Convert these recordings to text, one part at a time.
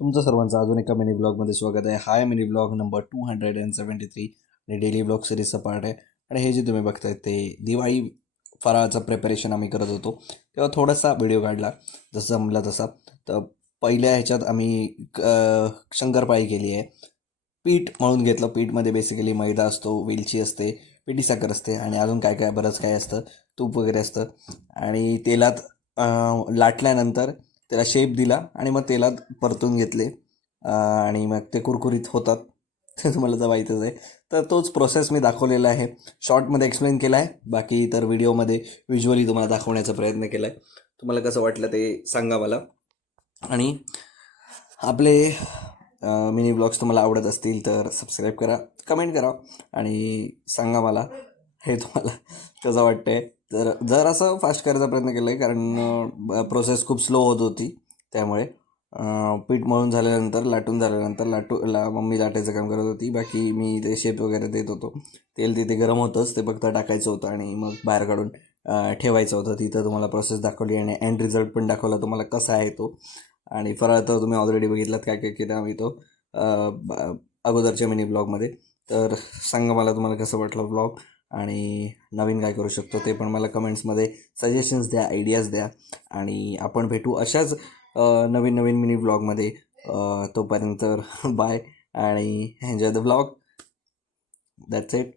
तुमचं सर्वांचं अजून एका मिनी ब्लॉगमध्ये स्वागत आहे. हाय मिनी ब्लॉग नंबर 273 आणि डेली ब्लॉग सिरीजचा पार्ट आहे. आणि हे जे तुम्ही बघताय ते दिवाळी फराळाचं प्रिपरेशन आम्ही करत होतो तेव्हा थोडासा व्हिडिओ काढला जसं जमला तसा. तर पहिल्या ह्याच्यात आम्ही शंकरपाळी केली आहे. पीठ मळून घेतलं. पीठमध्ये बेसिकली मैदा असतो, वेलची असते, पिठी साखर असते आणि अजून काय काय बरंच काय असतं, तूप वगैरे असतं. आणि तेलात लाटल्यानंतर त्याला शेप दिला आणि मग तेलात परतून घेतले. आणि मग ते कुरकुरीत होतात. ते तुम्हाला तर माहीतच आहे. तर तोच प्रोसेस मी दाखवलेला आहे, शॉर्टमध्ये एक्सप्लेन केला आहे. बाकी इतर व्हिडिओमध्ये व्हिज्युअली तुम्हाला दाखवण्याचा प्रयत्न केला आहे. तुम्हाला कसं वाटलं ते सांगा मला. आणि आपले मिनी ब्लॉग्स तुम्हाला आवडत असतील तर सबस्क्राईब करा, कमेंट करा आणि सांगा मला हे तुम्हाला कसं वाटतंय. तर जर असं फास्ट करायचा प्रयत्न केला आहे कारण प्रोसेस खूप स्लो होत होती. त्यामुळे पीठ मळून झाल्यानंतर लाटून झाल्यानंतर मम्मी लाटायचं काम करत होती, बाकी मी ते शेप वगैरे देत होतो. तेल तिथे गरम होतंच, ते फक्त टाकायचं होतं आणि मग बाहेर काढून ठेवायचं होतं. तिथं तुम्हाला प्रोसेस दाखवली आणि एंड रिझल्ट पण दाखवला तुम्हाला कसा आहे तो. आणि फराळ तर तुम्ही ऑलरेडी बघितलात काय काय केलं आम्ही तो अगोदरच्या मिनी ब्लॉगमध्ये. तर सांगा मला तुम्हाला कसं वाटलं ब्लॉग आणि नवीन काय करू शकतो ते पण मला कमेंट्समध्ये सजेशन्स द्या, आयडियाज द्या. आणि आपण भेटू अशाच नवीन नवीन मिनी ब्लॉगमध्ये. तोपर्यंत बाय आणि enjoy the blog. That's it.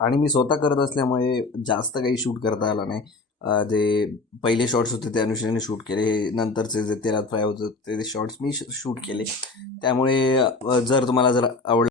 आणि मी स्वतः करत असल्यामुळे जास्त काही शूट करता आलं नाही. जे पहिले शॉर्ट्स होते त्या अनुषंगाने शूट केले, हे नंतरचे जे तेलात फ्राय होतं ते शॉर्ट्स मी शूट केले. त्यामुळे जर तुम्हाला जर आवडलं